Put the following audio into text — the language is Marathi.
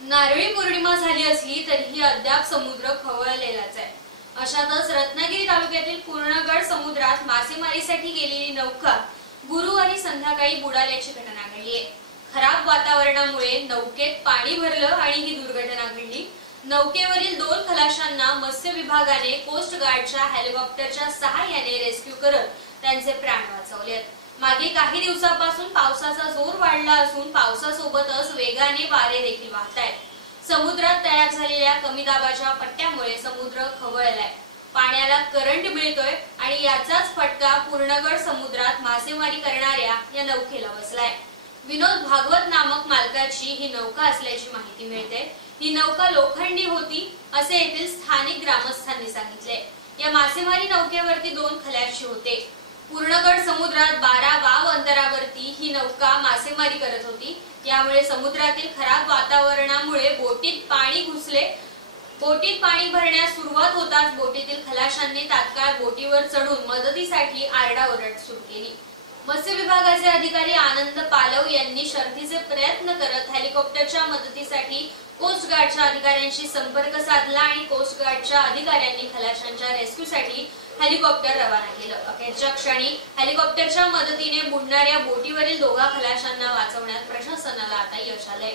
नारळी पौर्णिमा झाली असली तरीही अद्याप समुद्र खवळलेलाच आहे। अशातच रत्नागिरी तालुक्यातील पूर्णगड समुद्रात मासेमारीसाठी गेलेली नौका गुरुवारी संध्याकाळी बुडाल्याची घटना घडली आहे। खराब वातावरणामुळे नौकेत पाणी भरलं आणि ही दुर्घटना घडली। नौकेवरील 2 खलाशांना मत्स्य विभागाने कोस्ट गार्डच्या हेलिकॉप्टरच्या सहाय्याने रेस्क्यू करत त्यांचे प्राण वाचवलेत। मागे काही दिवसांपासून पावसाचा जोर वाढला असून पावसासोबतच वेगाने वारे देखील वाहत आहेत। समुद्रात तयार झालेल्या कमी दाबाच्या पट्ट्यामुळे समुद्र खवळलाय, पाण्याला करंट मिळतोय आणि याचाच फटका पूर्णगड समुद्रात मासेमारी करणाऱ्या या नौकेला बसलाय। विनोद भागवत नामक मालकाची ही नौका असल्याची माहिती मिळते। ही नौका लोखंडी होती असे येथील स्थानिक ग्रामस्थांनी सांगितले। या मासेमारी नौकेवरती 2 खलाशी होते। पूर्णगड समुद्रात 12 वाव अंतरावरती ही नौका मासेमारी करत होती। यामुळे समुद्रातील खराब वातावरणामुळे बोटीत पाणी घुसले। बोटीत पाणी भरण्यास सुरुवात होताच बोटीतील खलाशांनी तात्काळ बोटीवर चढून मदतीसाठी आरडाओरड सुरू केली। मत्स्य विभागाचे अधिकारी आनंद पालव यांनी शर्थीचे प्रयत्न करत हेलिकॉप्टरच्या मदतीसाठी कोस्ट गार्डच्या अधिकाऱ्यांशी संपर्क साधला आणि कोस्ट गार्डच्या अधिकाऱ्यांनी खलाशांच्या रेस्क्यूसाठी हेलिकॉप्टर रवाना केलं। अखेरच्या क्षणी हेलिकॉप्टरच्या मदतीने बुडणाऱ्या बोटीवरील 2 खलाशांना वाचवण्यात प्रशासनाला आता यश आलंय।